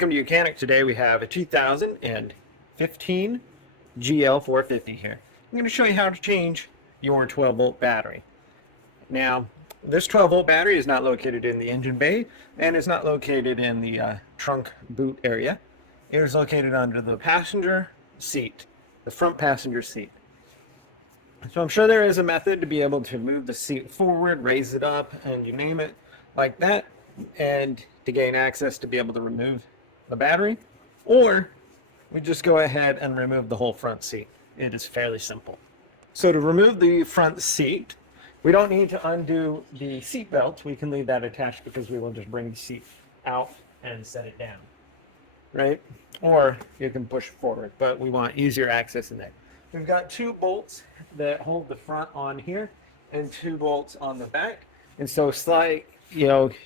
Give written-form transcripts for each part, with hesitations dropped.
Welcome to Mechanic. Today we have a 2015 GL450 here. I'm going to show you how to change your 12-volt battery. Now, this 12-volt battery is not located in the engine bay and is not located in the trunk boot area. It is located under the passenger seat, the front passenger seat. So I'm sure there is a method to be able to move the seat forward, raise it up, and you name it like that, and to gain access to be able to remove the battery, or we just go ahead and remove the whole front seat. It is fairly simple. So to remove the front seat, we don't need to undo the seat belt. We can leave that attached because we will just bring the seat out and set it down, right? Or you can push forward, but we want easier access in there. We've got 2 bolts that hold the front on here and 2 bolts on the back. And so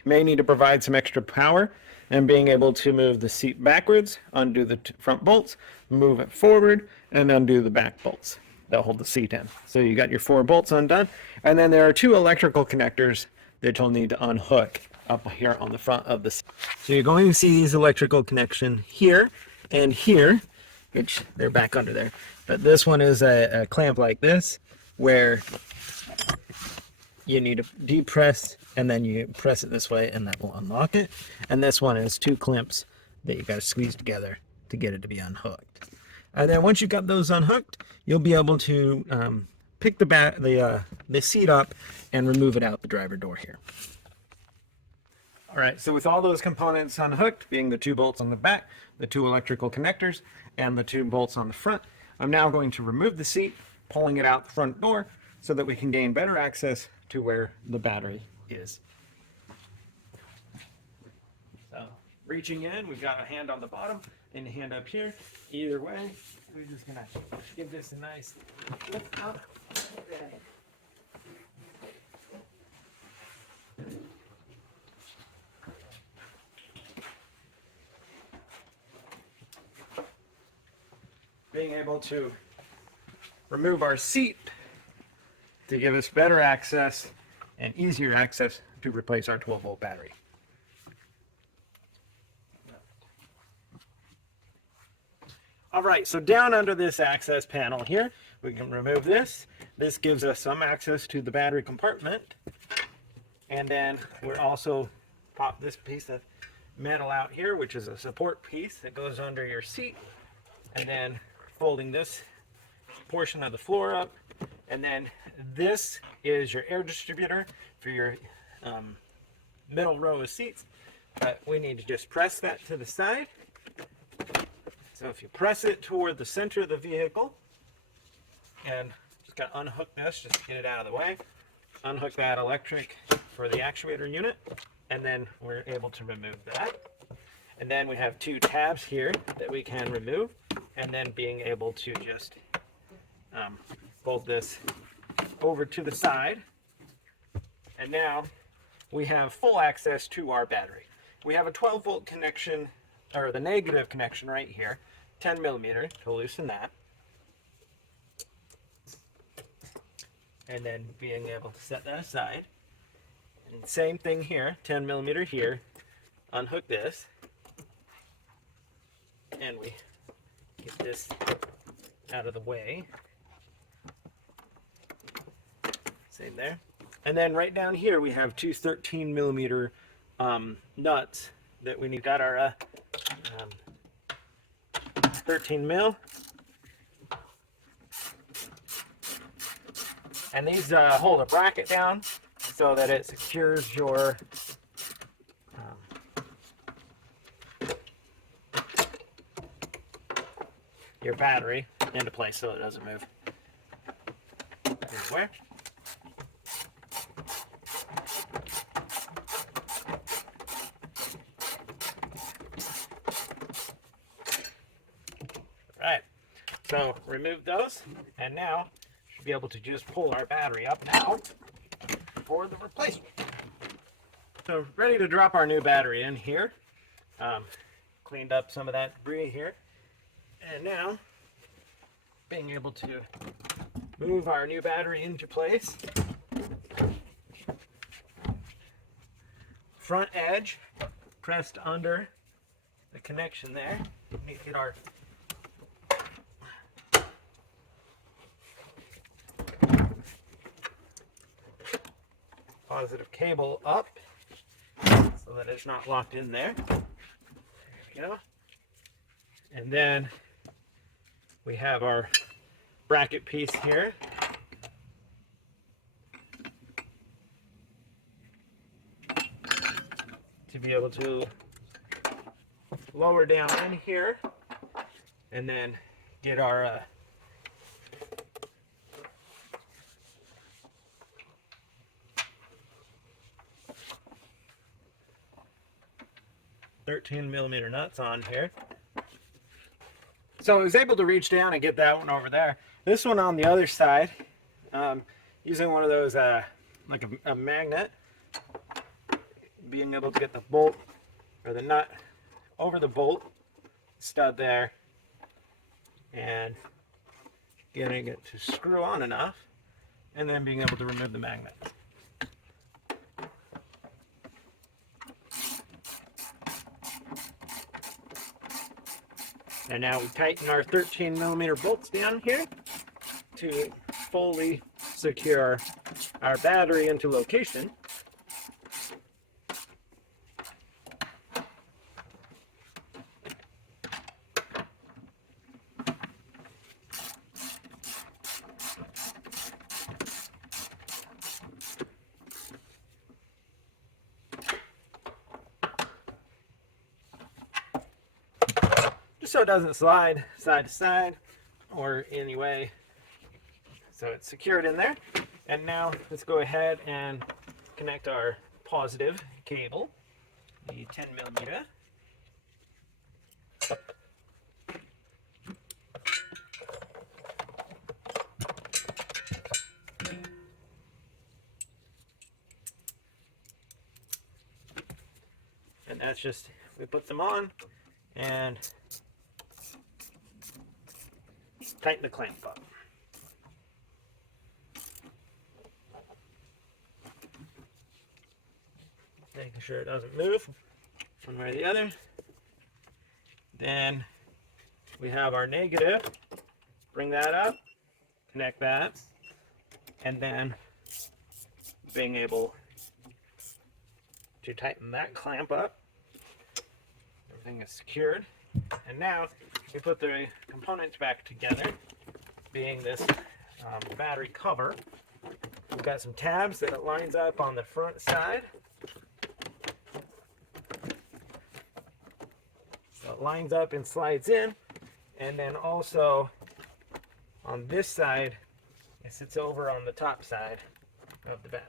may need to provide some extra power, and being able to move the seat backwards, undo the front bolts, move it forward, and undo the back bolts that hold the seat in. So you got your 4 bolts undone, and then there are 2 electrical connectors that you'll need to unhook up here on the front of the seat. So you're going to see these electrical connection here and here, which they're back under there. But this one is a clamp like this, where you need to depress and then you press it this way and that will unlock it. And this one is 2 clamps that you got to squeeze together to get it to be unhooked. And then once you've got those unhooked, you'll be able to pick the seat up and remove it out the driver door here. All right, so with all those components unhooked, being the 2 bolts on the back, the 2 electrical connectors, and the 2 bolts on the front, I'm now going to remove the seat, pulling it out the front door so that we can gain better access to where the battery is. So reaching in, we've got a hand on the bottom and a hand up here. Either way, we're just gonna give this a nice lift up. Being able to remove our seat to give us better access and easier access to replace our 12-volt battery. All right, so down under this access panel here, we can remove this. This gives us some access to the battery compartment. And then we're also pop this piece of metal out here, which is a support piece that goes under your seat. And then folding this portion of the floor up. And then this is your air distributor for your middle row of seats. But we need to just press that to the side. So if you press it toward the center of the vehicle, and just got to unhook this just to get it out of the way, unhook that electric for the actuator unit, and then we're able to remove that. And then we have 2 tabs here that we can remove, and then being able to just fold this over to the side. And now we have full access to our battery. We have a 12-volt connection, or the negative connection right here, 10 millimeter to loosen that. And then being able to set that aside. And same thing here, 10 millimeter here, unhook this. And we get this out of the way. Same there. And then right down here we have 2 13 millimeter nuts that we need. Got our 13 mil. And these hold a bracket down so that it secures your battery into place so it doesn't move. Here's where. Right, so remove those, and now should be able to just pull our battery up now for the replacement. So ready to drop our new battery in here. Cleaned up some of that debris here. And now, being able to move our new battery into place. Front edge pressed under the connection there. We need to get our positive cable up so that it's not locked in there. There we go. And then we have our bracket piece here. To be able to lower down in here and then get our 13mm nuts on here. So I was able to reach down and get that one over there. This one on the other side, using one of those like a magnet, being able to get the bolt or the nut over the bolt stud there and getting it to screw on enough, and then being able to remove the magnet. And now we tighten our 13mm bolts down here to fully secure our battery into location. So it doesn't slide side to side or any way. So it's secured in there. And now let's go ahead and connect our positive cable, the 10mm. And that's just, we put them on and tighten the clamp up. Making sure it doesn't move one way or the other. Then we have our negative. Bring that up, connect that, and then being able to tighten that clamp up. Everything is secured. And now we put the components back together, being this battery cover. We've got some tabs that it lines up on the front side. So it lines up and slides in. And then also on this side, it sits over on the top side of the battery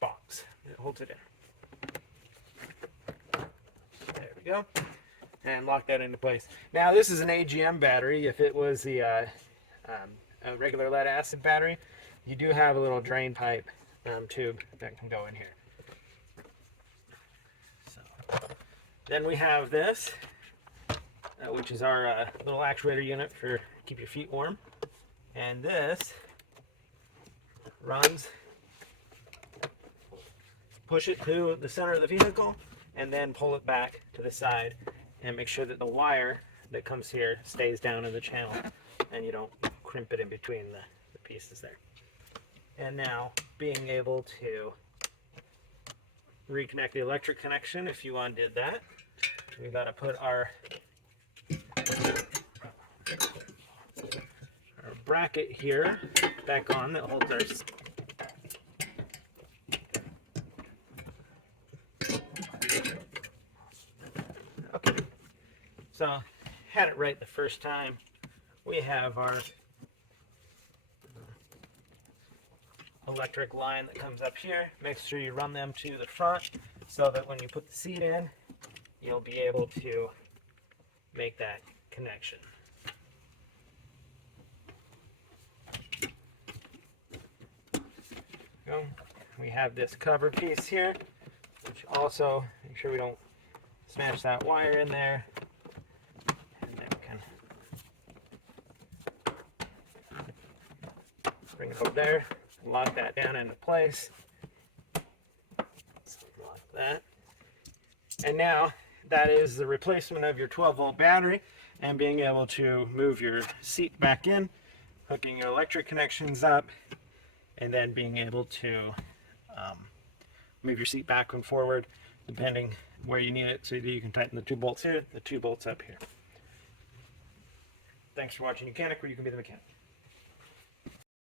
box. It holds it in. There we go. And lock that into place. Now this is an AGM battery. If it was the a regular lead acid battery, you do have a little drain pipe tube that can go in here. So then we have this, which is our little actuator unit for keep your feet warm. And this runs, push it to the center of the vehicle, and then pull it back to the side. And make sure that the wire that comes here stays down in the channel and you don't crimp it in between the pieces there. And now being able to reconnect the electric connection if you undid that. We've got to put our bracket here back on that holds our So, had it right the first time. We have our electric line that comes up here. Make sure you run them to the front so that when you put the seat in, you'll be able to make that connection. Go. We have this cover piece here, which also make sure we don't smash that wire in there. Bring it over there, lock that down into place. Lock that. And now that is the replacement of your 12-volt battery and being able to move your seat back in, hooking your electric connections up, and then being able to move your seat back and forward depending where you need it, so that you can tighten the 2 bolts here, the 2 bolts up here. Thanks for watching Mechanic, where you can be the mechanic.